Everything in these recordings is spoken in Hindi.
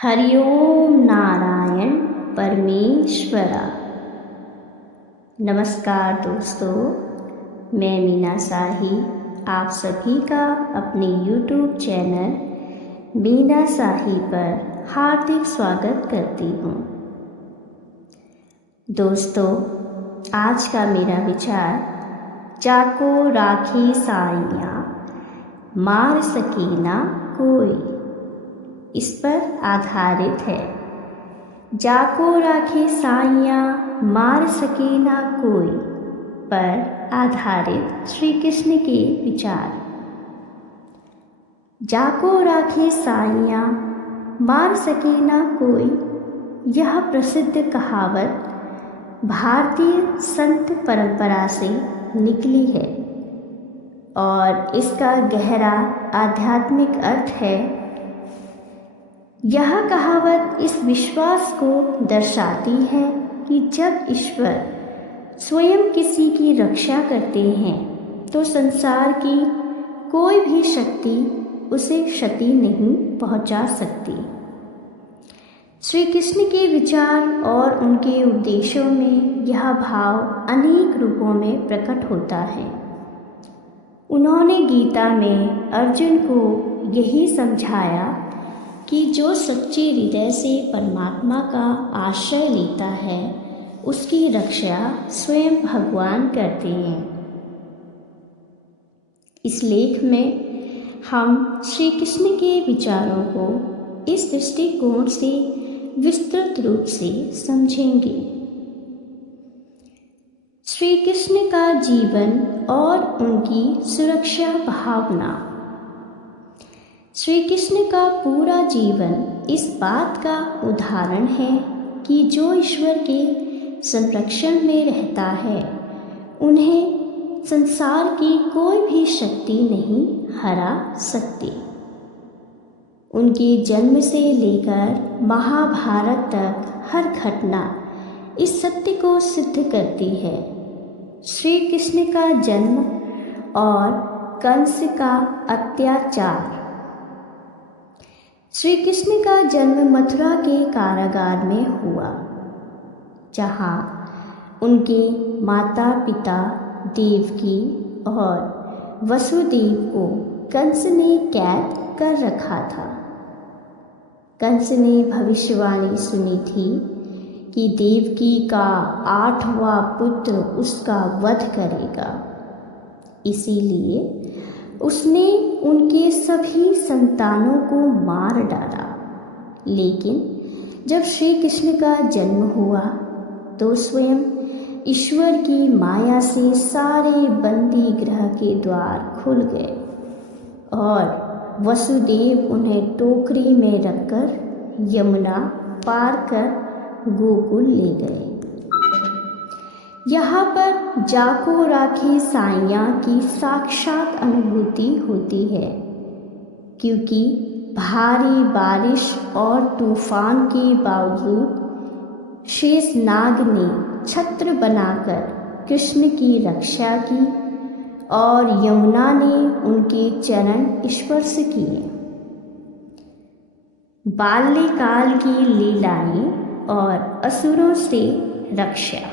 हरिओम नारायण परमेश्वरा। नमस्कार दोस्तों, मैं मीना शाही आप सभी का अपने YouTube चैनल मीना शाही पर हार्दिक स्वागत करती हूँ। दोस्तों, आज का मेरा विचार जाको राखी साइयाँ मार सके ना कोई, इस पर आधारित है। जाको राखी साइयाँ मार सके ना कोई पर आधारित श्री कृष्ण के विचार। जाको राखी साइयाँ मार सके ना कोई, यह प्रसिद्ध कहावत भारतीय संत परंपरा से निकली है और इसका गहरा आध्यात्मिक अर्थ है। यह कहावत इस विश्वास को दर्शाती है कि जब ईश्वर स्वयं किसी की रक्षा करते हैं तो संसार की कोई भी शक्ति उसे क्षति नहीं पहुंचा सकती। श्री कृष्ण के विचार और उनके उपदेशों में यह भाव अनेक रूपों में प्रकट होता है। उन्होंने गीता में अर्जुन को यही समझाया कि जो सच्चे हृदय से परमात्मा का आश्रय लेता है उसकी रक्षा स्वयं भगवान करते हैं। इस लेख में हम श्री कृष्ण के विचारों को इस दृष्टिकोण से विस्तृत रूप से समझेंगे। श्री कृष्ण का जीवन और उनकी सुरक्षा भावना। श्री कृष्ण का पूरा जीवन इस बात का उदाहरण है कि जो ईश्वर के संरक्षण में रहता है उन्हें संसार की कोई भी शक्ति नहीं हरा सकती। उनके जन्म से लेकर महाभारत तक हर घटना इस सत्य को सिद्ध करती है। श्री कृष्ण का जन्म और कंस का अत्याचार। श्री कृष्ण का जन्म मथुरा के कारागार में हुआ, जहाँ उनके माता पिता देवकी और वसुदेव को कंस ने कैद कर रखा था। कंस ने भविष्यवाणी सुनी थी कि देवकी का 8वां पुत्र उसका वध करेगा, इसीलिए उसने उनके सभी संतानों को मार डाला। लेकिन जब श्री कृष्ण का जन्म हुआ तो स्वयं ईश्वर की माया से सारे बंदी गृह के द्वार खुल गए और वसुदेव उन्हें टोकरी में रखकर यमुना पार कर गोकुल ले गए। यहाँ पर जाको राखी साइयाँ की साक्षात अनुभूति होती है, क्योंकि भारी बारिश और तूफान के बावजूद शेषनाग ने छत्र बनाकर कृष्ण की रक्षा की और यमुना ने उनके चरण स्पर्श किए। बाल्यकाल की लीलाएं और असुरों से रक्षा।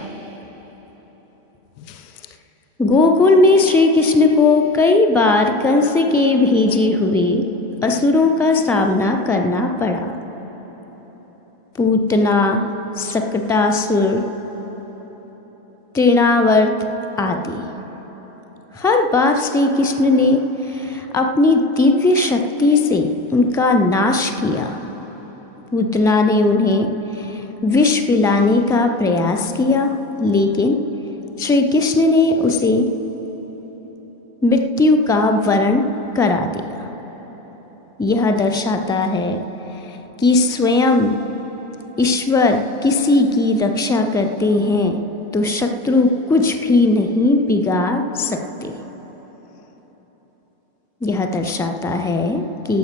गोकुल में श्री कृष्ण को कई बार कंस के भेजे हुए असुरों का सामना करना पड़ा। पूतना, सकटासुर, तृणावर्त आदि। हर बार श्री कृष्ण ने अपनी दिव्य शक्ति से उनका नाश किया। पूतना ने उन्हें विष पिलाने का प्रयास किया, लेकिन श्री कृष्ण ने उसे मृत्यु का वरण करा दिया। यह दर्शाता है कि स्वयं ईश्वर किसी की रक्षा करते हैं तो शत्रु कुछ भी नहीं बिगाड़ सकते। यह दर्शाता है कि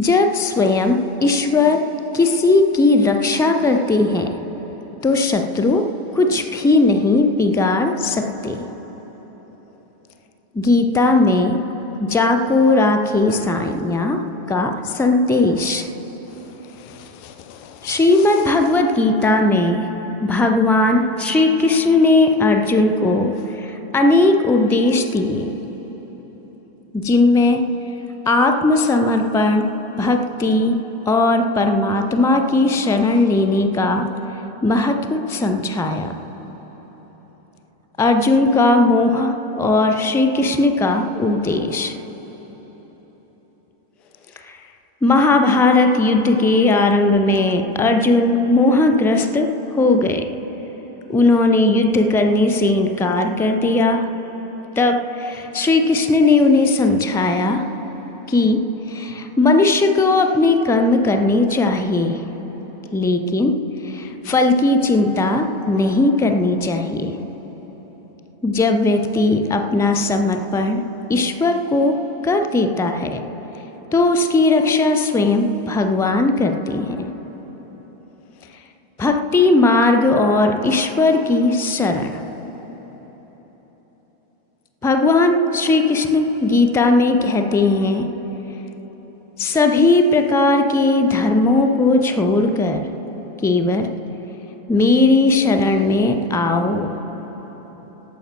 जब स्वयं ईश्वर किसी की रक्षा करते हैं तो शत्रु कुछ भी नहीं बिगाड़ सकते। गीता में जाको राखी साइयाँ का संदेश। श्रीमद् भगवद गीता में भगवान श्री कृष्ण ने अर्जुन को अनेक उपदेश दिए, जिनमें आत्मसमर्पण, भक्ति और परमात्मा की शरण लेने का महत्व समझाया। अर्जुन का मोह और श्री कृष्ण का उपदेश। महाभारत युद्ध के आरंभ में अर्जुन मोहग्रस्त हो गए। उन्होंने युद्ध करने से इनकार कर दिया। तब श्री कृष्ण ने उन्हें समझाया कि मनुष्य को अपने कर्म करने चाहिए, लेकिन फल की चिंता नहीं करनी चाहिए। जब व्यक्ति अपना समर्पण ईश्वर को कर देता है तो उसकी रक्षा स्वयं भगवान करते हैं। भक्ति मार्ग और ईश्वर की शरण। भगवान श्री कृष्ण गीता में कहते हैं, सभी प्रकार के धर्मों को छोड़कर केवल मेरी शरण में आओ,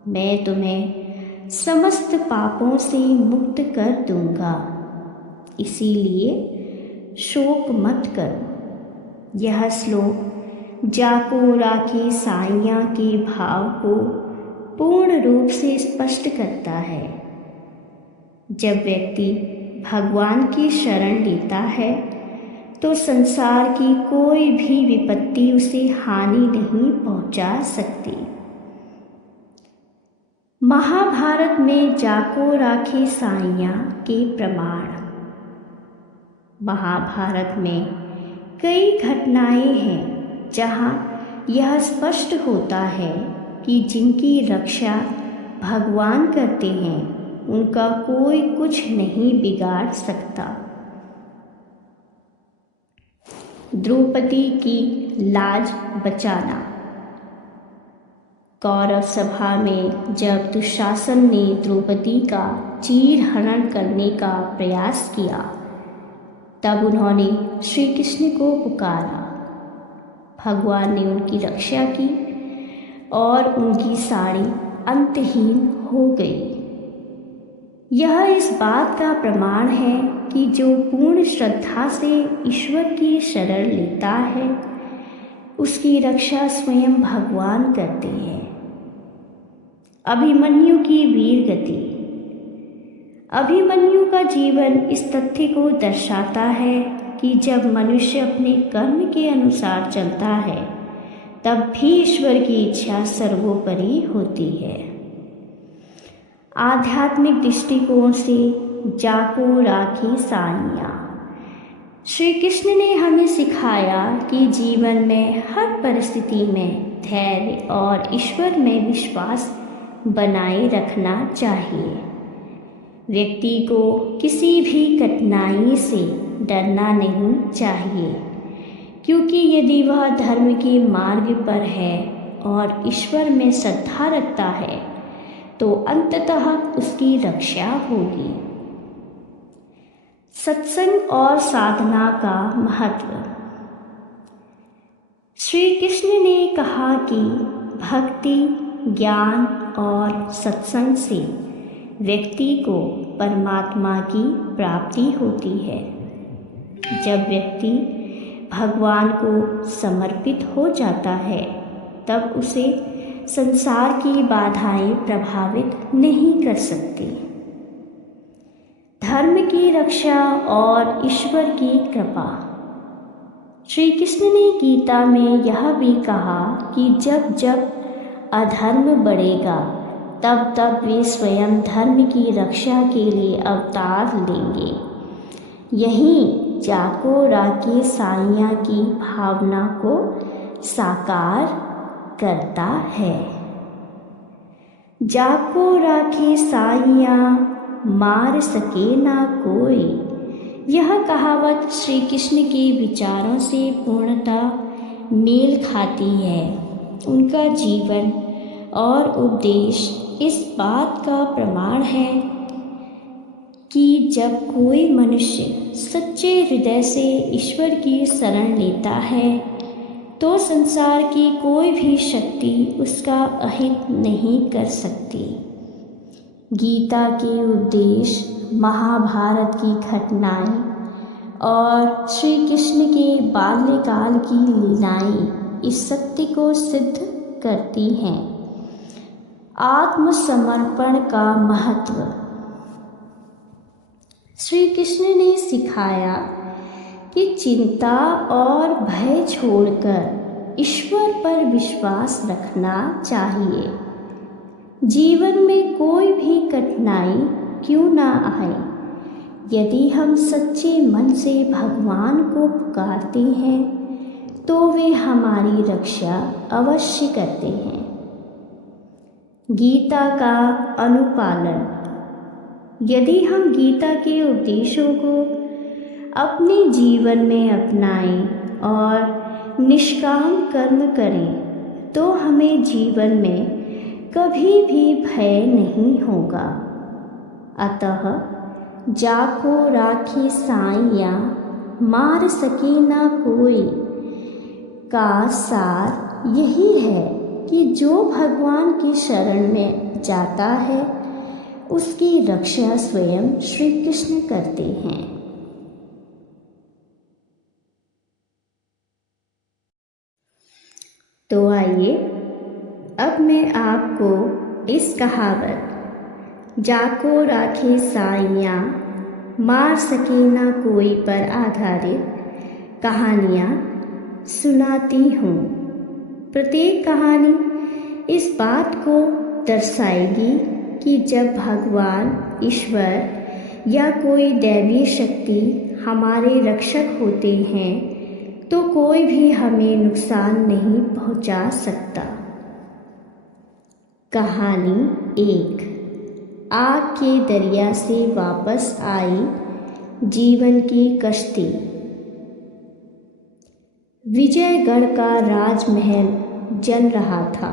मैं तुम्हें समस्त पापों से मुक्त कर दूंगा। इसीलिए शोक मत करो। यह श्लोक जाको राखे साइयाँ के भाव को पूर्ण रूप से स्पष्ट करता है। जब व्यक्ति भगवान की शरण लेता है तो संसार की कोई भी विपत्ति उसे हानि नहीं पहुंचा सकती। महाभारत में जाको राखे साइयाँ के प्रमाण। महाभारत में कई घटनाएं हैं जहां यह स्पष्ट होता है कि जिनकी रक्षा भगवान करते हैं उनका कोई कुछ नहीं बिगाड़ सकता। द्रौपदी की लाज बचाना। कौरव सभा में जब दुशासन ने द्रौपदी का चीरहरण करने का प्रयास किया, तब उन्होंने श्री कृष्ण को पुकारा। भगवान ने उनकी रक्षा की और उनकी साड़ी अंतहीन हो गई। यह इस बात का प्रमाण है कि जो पूर्ण श्रद्धा से ईश्वर की शरण लेता है उसकी रक्षा स्वयं भगवान करते हैं। अभिमन्यु की वीर गति। अभिमन्यु का जीवन इस तथ्य को दर्शाता है कि जब मनुष्य अपने कर्म के अनुसार चलता है तब भी ईश्वर की इच्छा सर्वोपरि होती है। आध्यात्मिक दृष्टिकोण से जाको राखी साइयाँ। श्री कृष्ण ने हमें सिखाया कि जीवन में हर परिस्थिति में धैर्य और ईश्वर में विश्वास बनाए रखना चाहिए। व्यक्ति को किसी भी कठिनाई से डरना नहीं चाहिए, क्योंकि यदि वह धर्म के मार्ग पर है और ईश्वर में श्रद्धा रखता है तो अंततः उसकी रक्षा होगी। सत्संग और साधना का महत्व। श्री कृष्ण ने कहा कि भक्ति, ज्ञान और सत्संग से व्यक्ति को परमात्मा की प्राप्ति होती है। जब व्यक्ति भगवान को समर्पित हो जाता है तब उसे संसार की बाधाएं प्रभावित नहीं कर सकती। धर्म की रक्षा और ईश्वर की कृपा। श्री कृष्ण ने गीता में यह भी कहा कि जब जब अधर्म बढ़ेगा तब तब वे स्वयं धर्म की रक्षा के लिए अवतार लेंगे। यही जाको राखे साइयाँ की भावना को साकार करता है। जाको राखे साइयाँ मार सके ना कोई। यह कहावत श्री कृष्ण के विचारों से पूर्णतः मेल खाती है। उनका जीवन और उपदेश इस बात का प्रमाण है कि जब कोई मनुष्य सच्चे हृदय से ईश्वर की शरण लेता है तो संसार की कोई भी शक्ति उसका अहित नहीं कर सकती। गीता के उपदेश, महाभारत की घटनाएं और श्री कृष्ण के बाल्यकाल की लीलाएं इस सत्य को सिद्ध करती हैं। आत्मसमर्पण का महत्व। श्री कृष्ण ने सिखाया कि चिंता और भय छोड़कर ईश्वर पर विश्वास रखना चाहिए। जीवन में कोई भी कठिनाई क्यों ना आए, यदि हम सच्चे मन से भगवान को पुकारते हैं तो वे हमारी रक्षा अवश्य करते हैं। गीता का अनुपालन। यदि हम गीता के उपदेशों को अपने जीवन में अपनाएं और निष्काम कर्म करें तो हमें जीवन में कभी भी भय नहीं होगा। अतः जाको राखी साइया, मार सके ना कोई का सार यही है कि जो भगवान की शरण में जाता है उसकी रक्षा स्वयं श्री कृष्ण करते हैं। तो आइए अब मैं आपको इस कहावत जाको राखे साइया, मार सके ना कोई पर आधारित कहानियाँ सुनाती हूँ। प्रत्येक कहानी इस बात को दर्शाएगी कि जब भगवान, ईश्वर या कोई दैवीय शक्ति हमारे रक्षक होते हैं तो कोई भी हमें नुकसान नहीं पहुंचा सकता। कहानी 1। आग के दरिया से वापस आई जीवन की कश्ती। विजयगढ़ का राजमहल जल रहा था।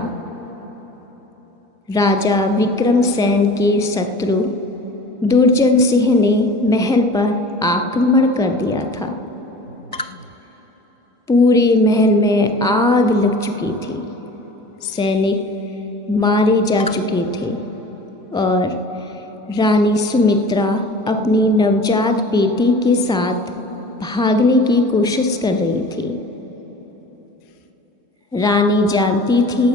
राजा विक्रमसेन के शत्रु दुर्जन सिंह ने महल पर आक्रमण कर दिया था। पूरे महल में आग लग चुकी थी, सैनिक मारे जा चुके थे और रानी सुमित्रा अपनी नवजात बेटी के साथ भागने की कोशिश कर रही थी। रानी जानती थी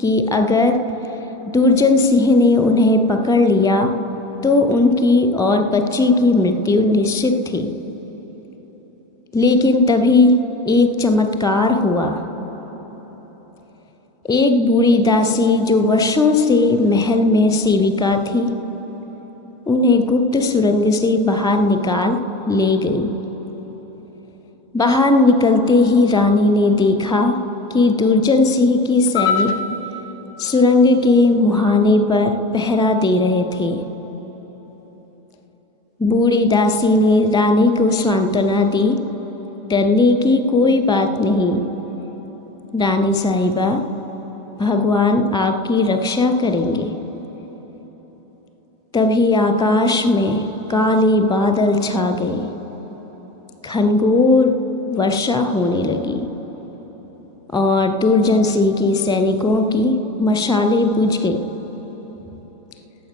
कि अगर दुर्जन सिंह ने उन्हें पकड़ लिया तो उनकी और बच्ची की मृत्यु निश्चित थी। लेकिन तभी एक चमत्कार हुआ। एक बूढ़ी दासी जो वर्षों से महल में सेविका थी, उन्हें गुप्त सुरंग से बाहर निकाल ले गई। बाहर निकलते ही रानी ने देखा कि दुर्जन सिंह की सैनिक सुरंग के मुहाने पर पहरा दे रहे थे। बूढ़ी दासी ने रानी को सांत्वना दी, डरने की कोई बात नहीं, रानी साहिबा, भगवान आपकी रक्षा करेंगे। तभी आकाश में काले बादल छा गए, घनघोर वर्षा होने लगी और दुर्जन सिंह की सैनिकों की मशालें बुझ गई।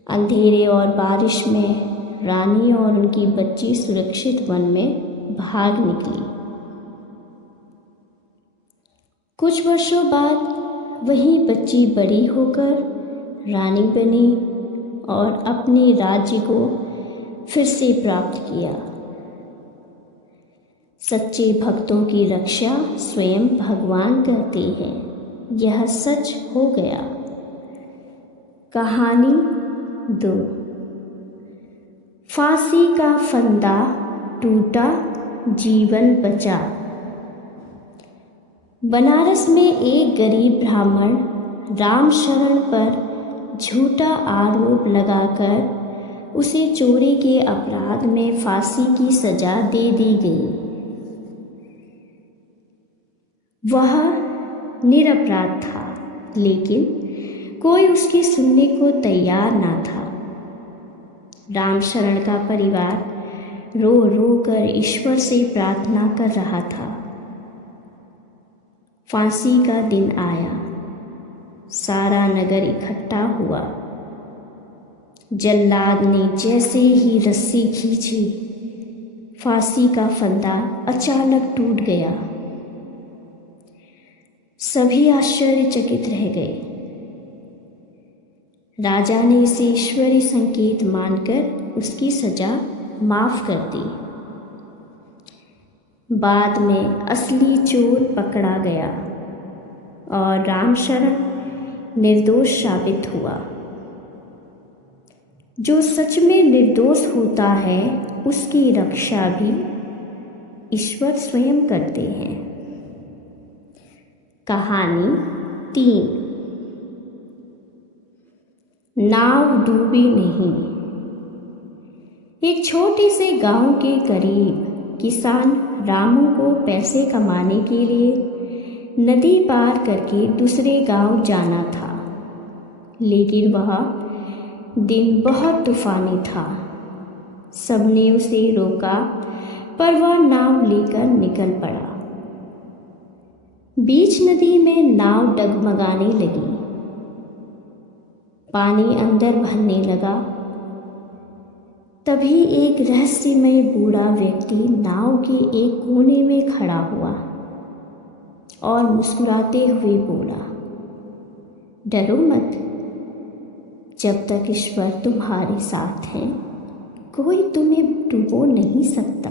अंधेरे और बारिश में रानी और उनकी बच्ची सुरक्षित वन में भाग निकली। कुछ वर्षों बाद वही बच्ची बड़ी होकर रानी बनी और अपने राज्य को फिर से प्राप्त किया। सच्चे भक्तों की रक्षा स्वयं भगवान करते हैं, यह सच हो गया। कहानी 2। फांसी का फंदा टूटा, जीवन बचा। बनारस में एक गरीब ब्राह्मण रामशरण पर झूठा आरोप लगाकर उसे चोरी के अपराध में फांसी की सजा दे दी गई। वह निरपराध था, लेकिन कोई उसकी सुनने को तैयार ना था। रामशरण का परिवार रो रो कर ईश्वर से प्रार्थना कर रहा था। फांसी का दिन आया। सारा नगर इकट्ठा हुआ। जल्लाद ने जैसे ही रस्सी खींची, फांसी का फंदा अचानक टूट गया। सभी आश्चर्यचकित रह गए। राजा ने इसे ईश्वरी संकेत मानकर उसकी सजा माफ कर दी। बाद में असली चोर पकड़ा गया और रामशरण निर्दोष साबित हुआ। जो सच में निर्दोष होता है उसकी रक्षा भी ईश्वर स्वयं करते हैं। कहानी 3। नाव डूबी नहीं। एक छोटे से गांव के करीब किसान रामू को पैसे कमाने के लिए नदी पार करके दूसरे गांव जाना था, लेकिन वह दिन बहुत तूफानी था। सबने उसे रोका, पर वह नाव लेकर निकल पड़ा। बीच नदी में नाव डगमगाने लगी। पानी अंदर भरने लगा। तभी एक रहस्यमय बूढ़ा व्यक्ति नाव के एक कोने में खड़ा हुआ और मुस्कुराते हुए बोला, डरो मत, जब तक ईश्वर तुम्हारे साथ है कोई तुम्हें डुबो नहीं सकता।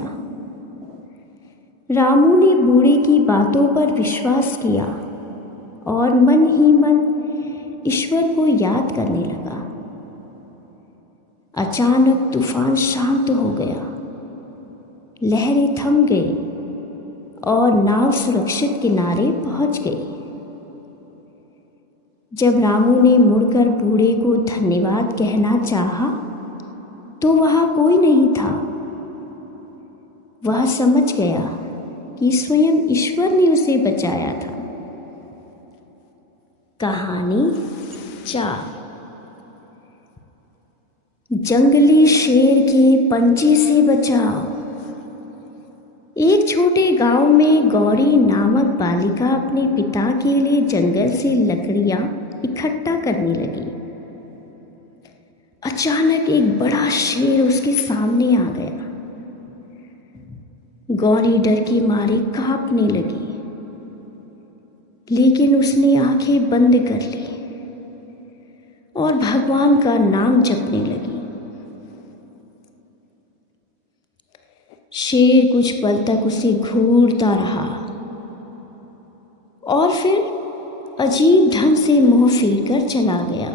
रामू ने बूढ़े की बातों पर विश्वास किया और मन ही मन ईश्वर को याद करने लगा। अचानक तूफान शांत हो गया। लहरें थम गई और नाव सुरक्षित किनारे पहुंच गई। जब रामू ने मुड़कर बूढ़े को धन्यवाद कहना चाहा, तो वहां कोई नहीं था। वह समझ गया कि स्वयं ईश्वर ने उसे बचाया था। कहानी 4। जंगली शेर के पंजे से बचाव। एक छोटे गांव में गौरी नामक बालिका अपने पिता के लिए जंगल से लकड़ियां इकट्ठा करने लगी। अचानक एक बड़ा शेर उसके सामने आ गया। गौरी डर के मारे कांपने लगी, लेकिन उसने आंखें बंद कर ली और भगवान का नाम जपने लगी। शेर कुछ पल तक उसे घूरता रहा और फिर अजीब ढंग से मुंह फेर कर चला गया।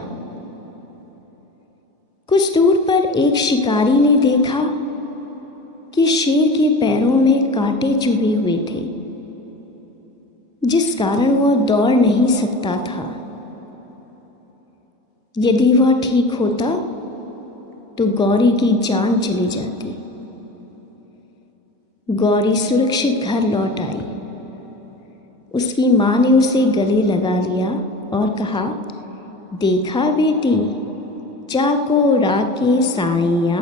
कुछ दूर पर एक शिकारी ने देखा कि शेर के पैरों में कांटे चुभे हुए थे, जिस कारण वह दौड़ नहीं सकता था। यदि वह ठीक होता तो गौरी की जान चली जाती। गौरी सुरक्षित घर लौट आई। उसकी माँ ने उसे गले लगा लिया और कहा, देखा बेटी, जाको राके साइया,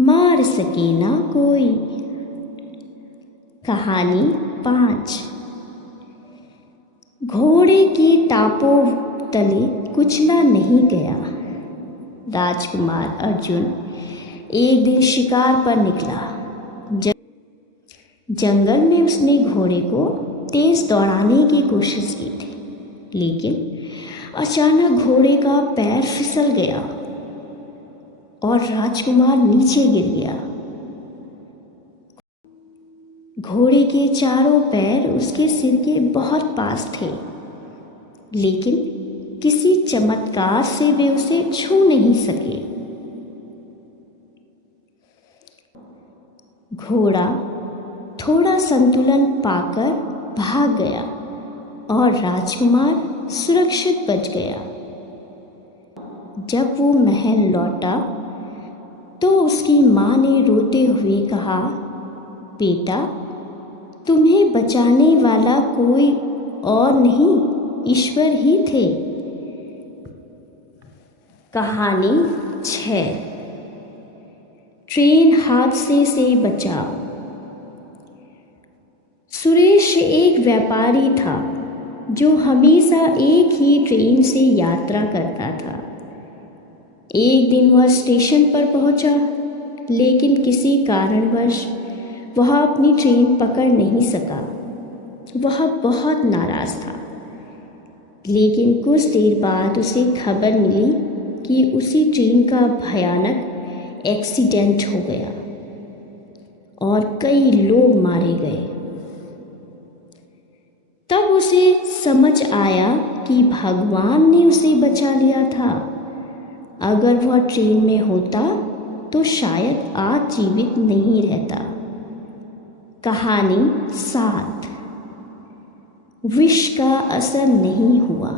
मार सके ना कोई। कहानी 5। घोड़े के टापों तले कुचला नहीं गया। राजकुमार अर्जुन एक दिन शिकार पर निकला। जंगल में उसने घोड़े को तेज दौड़ाने की कोशिश की थी, लेकिन अचानक घोड़े का पैर फिसल गया और राजकुमार नीचे गिर गया। घोड़े के चारों पैर उसके सिर के बहुत पास थे, लेकिन किसी चमत्कार से वे उसे छू नहीं सके। घोड़ा थोड़ा संतुलन पाकर भाग गया और राजकुमार सुरक्षित बच गया। जब वो महल लौटा तो उसकी माँ ने रोते हुए कहा, बेटा, तुम्हें बचाने वाला कोई और नहीं, ईश्वर ही थे। कहानी 6। ट्रेन हादसे से बचाव। सुरेश एक व्यापारी था जो हमेशा एक ही ट्रेन से यात्रा करता था। एक दिन वह स्टेशन पर पहुंचा, लेकिन किसी कारणवश वह अपनी ट्रेन पकड़ नहीं सका। वह बहुत नाराज था, लेकिन कुछ देर बाद उसे खबर मिली कि उसी ट्रेन का भयानक एक्सीडेंट हो गया और कई लोग मारे गए। तब उसे समझ आया कि भगवान ने उसे बचा लिया था। अगर वह ट्रेन में होता तो शायद आज जीवित नहीं रहता। कहानी 7। विष का असर नहीं हुआ।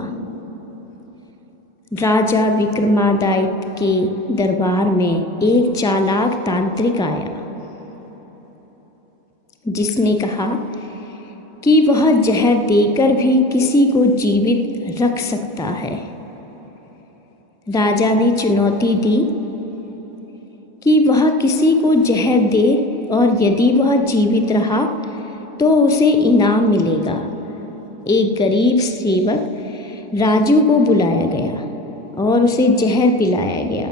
राजा विक्रमादित्य के दरबार में एक चालाक तांत्रिक आया, जिसने कहा कि वह जहर देकर भी किसी को जीवित रख सकता है। राजा ने चुनौती दी कि वह किसी को जहर दे और यदि वह जीवित रहा तो उसे इनाम मिलेगा। एक गरीब सेवक राजू को बुलाया गया और उसे जहर पिलाया गया,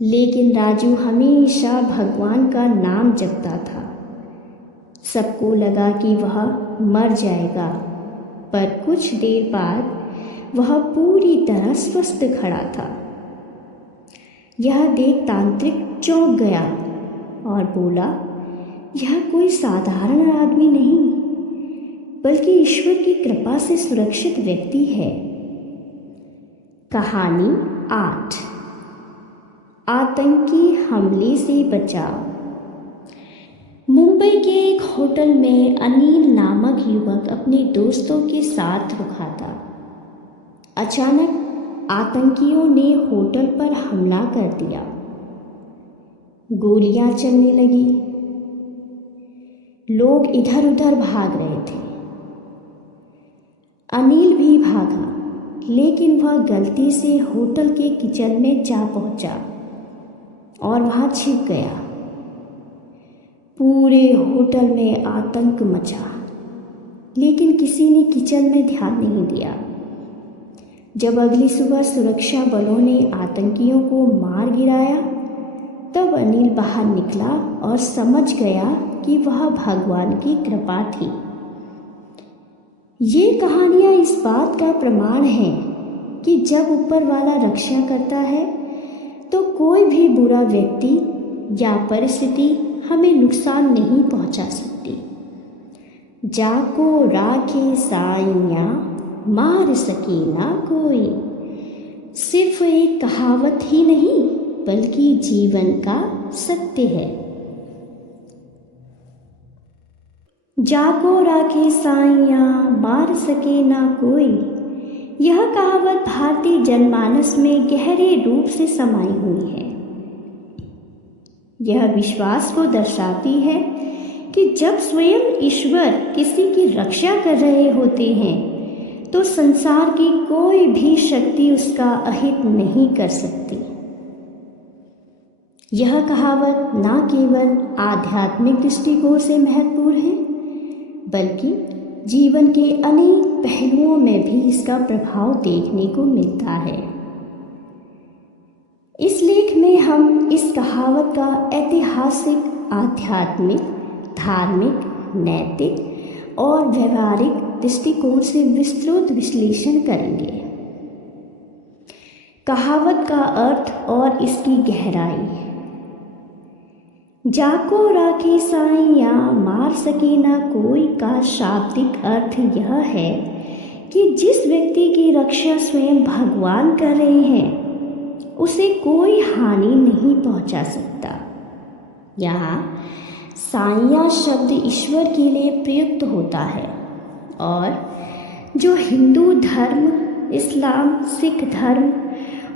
लेकिन राजू हमेशा भगवान का नाम जपता था। सबको लगा कि वह मर जाएगा, पर कुछ देर बाद वह पूरी तरह स्वस्थ खड़ा था। यह देख तांत्रिक चौंक गया और बोला, यह कोई साधारण आदमी नहीं, बल्कि ईश्वर की कृपा से सुरक्षित व्यक्ति है। कहानी 8। आतंकी हमले से बचाव। मुंबई के एक होटल में अनिल नामक युवक अपने दोस्तों के साथ रुका था। अचानक आतंकियों ने होटल पर हमला कर दिया। गोलियां चलने लगी। लोग इधर उधर भाग रहे थे। अनिल भी भागा, लेकिन वह गलती से होटल के किचन में जा पहुंचा और वहां छिप गया। पूरे होटल में आतंक मचा, लेकिन किसी ने किचन में ध्यान नहीं दिया। जब अगली सुबह सुरक्षा बलों ने आतंकियों को मार गिराया, तब अनिल बाहर निकला और समझ गया कि वह भगवान की कृपा थी। ये कहानियाँ इस बात का प्रमाण है कि जब ऊपर वाला रक्षा करता है तो कोई भी बुरा व्यक्ति या परिस्थिति हमें नुकसान नहीं पहुंचा सकती। जाको राखे साइया मार सके ना कोई सिर्फ एक कहावत ही नहीं, बल्कि जीवन का सत्य है। जाको राखे साइया मार सके ना कोई, यह कहावत भारतीय जनमानस में गहरे रूप से समाई हुई है। यह विश्वास को दर्शाती है कि जब स्वयं ईश्वर किसी की रक्षा कर रहे होते हैं तो संसार की कोई भी शक्ति उसका अहित नहीं कर सकती। यह कहावत न केवल आध्यात्मिक दृष्टिकोण से महत्वपूर्ण है, बल्कि जीवन के अनेक पहलुओं में भी इसका प्रभाव देखने को मिलता है। इस लेख में हम इस कहावत का ऐतिहासिक, आध्यात्मिक, धार्मिक, नैतिक और व्यवहारिक दृष्टिकोण से विस्तृत विश्लेषण करेंगे। कहावत का अर्थ और इसकी गहराई। जाको राखे साइया मार सके ना कोई का शाब्दिक अर्थ यह है कि जिस व्यक्ति की रक्षा स्वयं भगवान कर रहे हैं उसे कोई हानि नहीं पहुंचा सकता। यहाँ साइया शब्द ईश्वर के लिए प्रयुक्त होता है और जो हिंदू धर्म, इस्लाम, सिख धर्म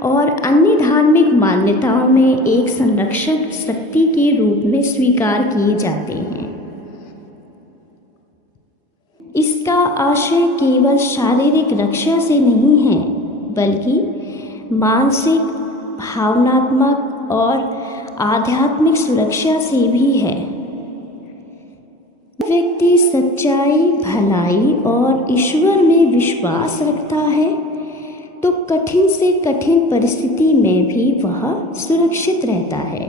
और अन्य धार्मिक मान्यताओं में एक संरक्षक शक्ति के रूप में स्वीकार किए जाते हैं। इसका आशय केवल शारीरिक रक्षा से नहीं है, बल्कि मानसिक, भावनात्मक और आध्यात्मिक सुरक्षा से भी है। व्यक्ति सच्चाई, भलाई और ईश्वर में विश्वास रखता है तो कठिन से कठिन परिस्थिति में भी वह सुरक्षित रहता है।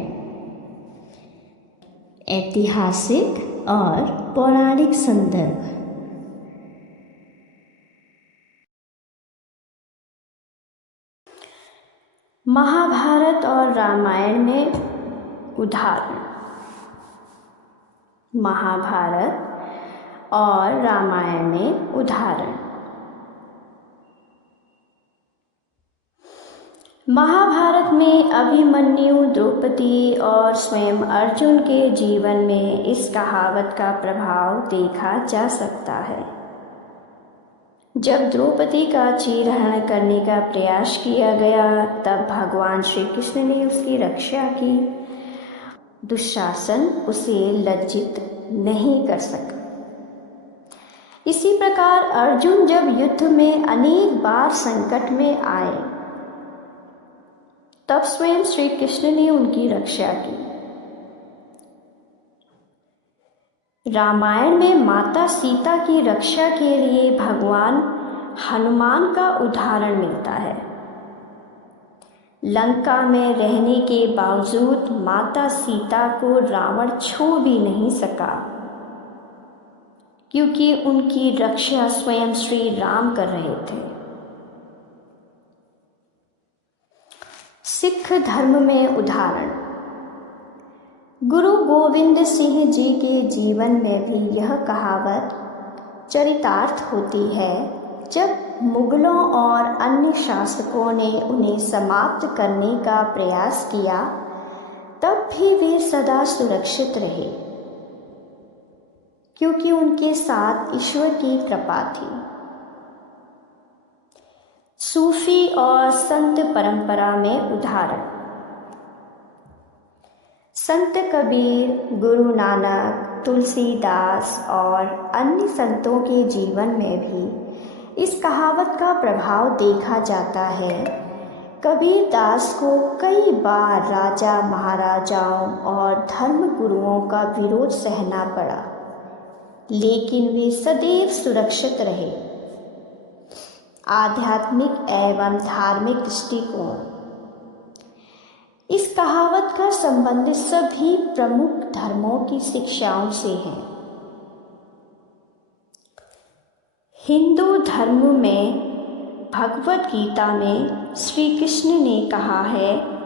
ऐतिहासिक और पौराणिक संदर्भ। महाभारत और रामायण में उदाहरण। महाभारत और रामायण में उदाहरण। महाभारत में अभिमन्यु, द्रौपदी और स्वयं अर्जुन के जीवन में इस कहावत का प्रभाव देखा जा सकता है। जब द्रौपदी का चीरहरण करने का प्रयास किया गया तब भगवान श्री कृष्ण ने उसकी रक्षा की। दुशासन उसे लज्जित नहीं कर सका। इसी प्रकार अर्जुन जब युद्ध में अनेक बार संकट में आए तब स्वयं श्री कृष्ण ने उनकी रक्षा की। रामायण में माता सीता की रक्षा के लिए भगवान हनुमान का उदाहरण मिलता है। लंका में रहने के बावजूद माता सीता को रावण छू भी नहीं सका, क्योंकि उनकी रक्षा स्वयं श्री राम कर रहे थे। सिख धर्म में उदाहरण। गुरु गोविंद सिंह जी के जीवन में भी यह कहावत चरितार्थ होती है। जब मुगलों और अन्य शासकों ने उन्हें समाप्त करने का प्रयास किया तब भी वे सदा सुरक्षित रहे, क्योंकि उनके साथ ईश्वर की कृपा थी। सूफी और संत परंपरा में उदाहरण। संत कबीर, गुरु नानक, तुलसीदास और अन्य संतों के जीवन में भी इस कहावत का प्रभाव देखा जाता है। कबीर दास को कई बार राजा महाराजाओं और धर्म गुरुओं का विरोध सहना पड़ा, लेकिन वे सदैव सुरक्षित रहे। आध्यात्मिक एवं धार्मिक दृष्टिकोण। इस कहावत का संबंध सभी प्रमुख धर्मों की शिक्षाओं से है। हिंदू धर्म में भगवत गीता में श्री कृष्ण ने कहा है,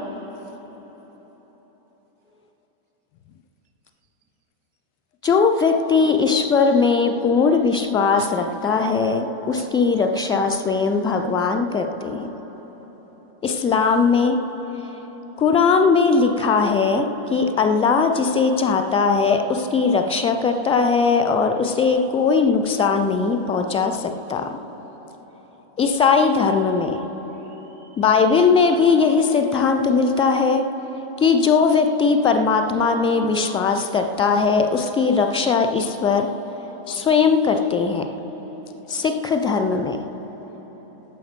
जो व्यक्ति ईश्वर में पूर्ण विश्वास रखता है उसकी रक्षा स्वयं भगवान करते हैं। इस्लाम में कुरान में लिखा है कि अल्लाह जिसे चाहता है उसकी रक्षा करता है और उसे कोई नुकसान नहीं पहुंचा सकता। ईसाई धर्म में बाइबल में भी यही सिद्धांत मिलता है कि जो व्यक्ति परमात्मा में विश्वास करता है उसकी रक्षा ईश्वर स्वयं करते हैं। सिख धर्म में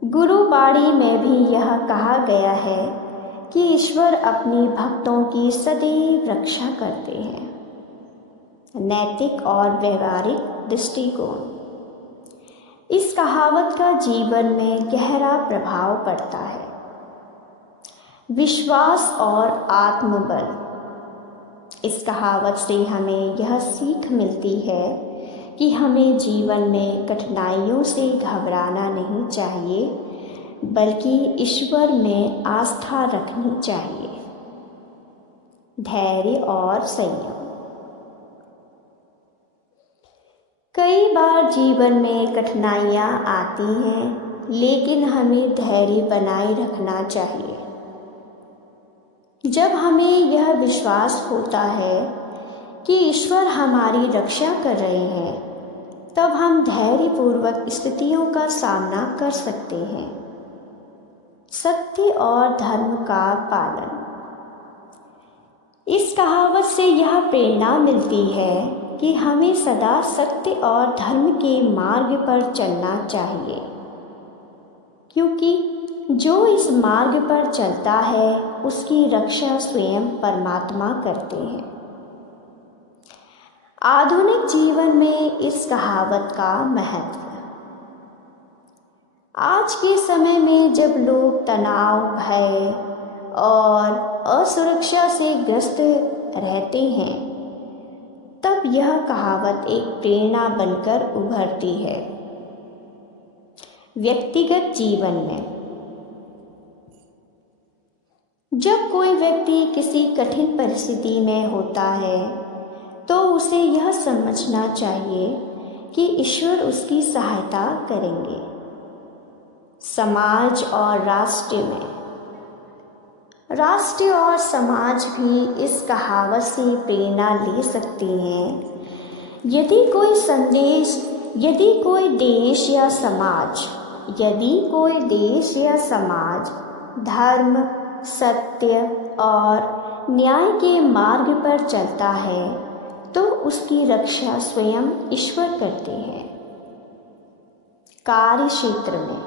गुरुबाणी में भी यह कहा गया है कि ईश्वर अपनी भक्तों की सदैव रक्षा करते हैं। नैतिक और व्यवहारिक दृष्टिकोण। इस कहावत का जीवन में गहरा प्रभाव पड़ता है। विश्वास और आत्मबल। इस कहावत से हमें यह सीख मिलती है कि हमें जीवन में कठिनाइयों से घबराना नहीं चाहिए, बल्कि ईश्वर में आस्था रखनी चाहिए। धैर्य और संयम। कई बार जीवन में कठिनाइयाँ आती हैं, लेकिन हमें धैर्य बनाए रखना चाहिए। जब हमें यह विश्वास होता है कि ईश्वर हमारी रक्षा कर रहे हैं, तब हम धैर्यपूर्वक स्थितियों का सामना कर सकते हैं। सत्य और धर्म का पालन। इस कहावत से यह प्रेरणा मिलती है कि हमें सदा सत्य और धर्म के मार्ग पर चलना चाहिए, क्योंकि जो इस मार्ग पर चलता है उसकी रक्षा स्वयं परमात्मा करते हैं। आधुनिक जीवन में इस कहावत का महत्व। आज के समय में जब लोग तनाव, भय और असुरक्षा से ग्रस्त रहते हैं, तब यह कहावत एक प्रेरणा बनकर उभरती है। व्यक्तिगत जीवन में जब कोई व्यक्ति किसी कठिन परिस्थिति में होता है तो उसे यह समझना चाहिए कि ईश्वर उसकी सहायता करेंगे। समाज और राष्ट्र और समाज भी इस कहावत से प्रेरणा ले सकते हैं। यदि कोई देश या समाज धर्म, सत्य और न्याय के मार्ग पर चलता है तो उसकी रक्षा स्वयं ईश्वर करते हैं। कार्य क्षेत्र में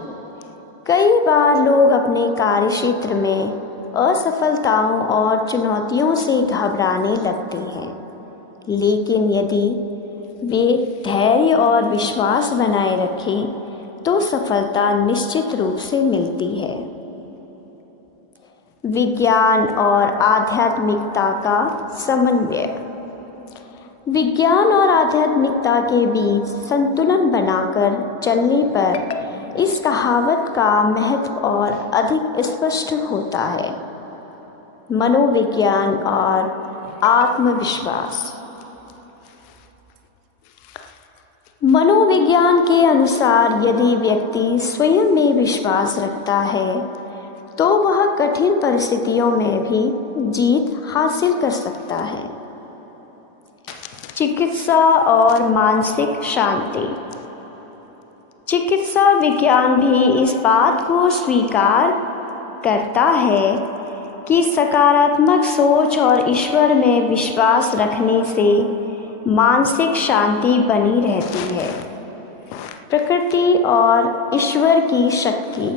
कई बार लोग अपने कार्य क्षेत्र में असफलताओं और चुनौतियों से घबराने लगते हैं, लेकिन यदि वे धैर्य और विश्वास बनाए रखें तो सफलता निश्चित रूप से मिलती है। विज्ञान और आध्यात्मिकता का समन्वय। विज्ञान और आध्यात्मिकता के बीच संतुलन बनाकर चलने पर इस कहावत का महत्व और अधिक स्पष्ट होता है। मनोविज्ञान और आत्मविश्वास। मनोविज्ञान के अनुसार यदि व्यक्ति स्वयं में विश्वास रखता है तो वह कठिन परिस्थितियों में भी जीत हासिल कर सकता है। चिकित्सा और मानसिक शांति। चिकित्सा विज्ञान भी इस बात को स्वीकार करता है कि सकारात्मक सोच और ईश्वर में विश्वास रखने से मानसिक शांति बनी रहती है। प्रकृति और ईश्वर की शक्ति।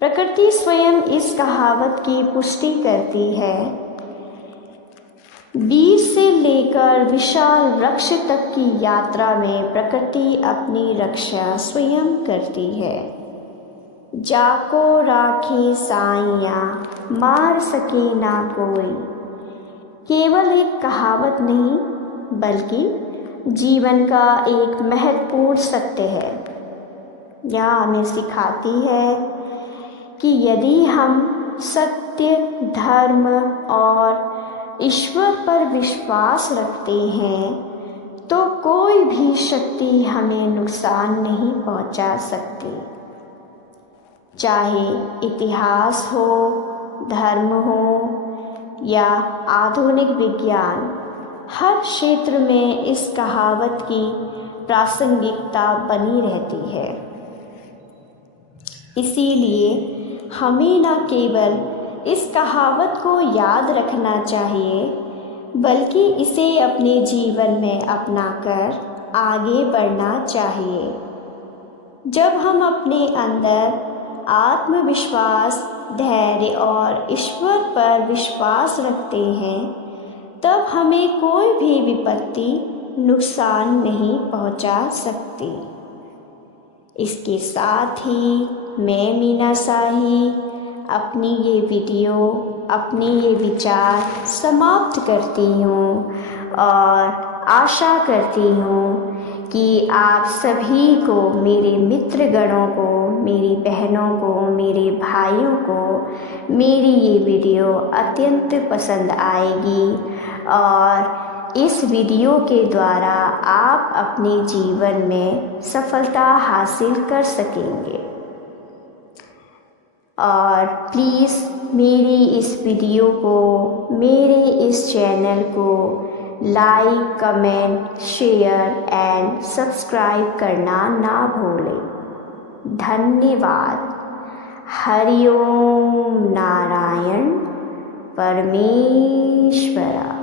प्रकृति स्वयं इस कहावत की पुष्टि करती है। बीज से लेकर विशाल वृक्ष तक की यात्रा में प्रकृति अपनी रक्षा स्वयं करती है। जाको राखे साइया मार सके ना कोई केवल एक कहावत नहीं बल्कि जीवन का एक महत्वपूर्ण सत्य है। यह हमें सिखाती है कि यदि हम सत्य, धर्म और ईश्वर पर विश्वास रखते हैं तो कोई भी शक्ति हमें नुकसान नहीं पहुंचा सकती। चाहे इतिहास हो, धर्म हो या आधुनिक विज्ञान, हर क्षेत्र में इस कहावत की प्रासंगिकता बनी रहती है। इसीलिए हमें न केवल इस कहावत को याद रखना चाहिए बल्कि इसे अपने जीवन में अपनाकर आगे बढ़ना चाहिए। जब हम अपने अंदर आत्मविश्वास, धैर्य और ईश्वर पर विश्वास रखते हैं तब हमें कोई भी विपत्ति नुकसान नहीं पहुंचा सकती। इसके साथ ही मैं मीना शाही अपनी ये विचार समाप्त करती हूँ और आशा करती हूँ कि आप सभी को, मेरे मित्रगणों को, मेरी बहनों को, मेरे भाइयों को मेरी ये वीडियो अत्यंत पसंद आएगी और इस वीडियो के द्वारा आप अपने जीवन में सफलता हासिल कर सकेंगे। और प्लीज़ मेरी इस वीडियो को, मेरे इस चैनल को like, comment, share and subscribe करना ना भूलें। धन्यवाद। हरि ओम नारायण परमेश्वरा।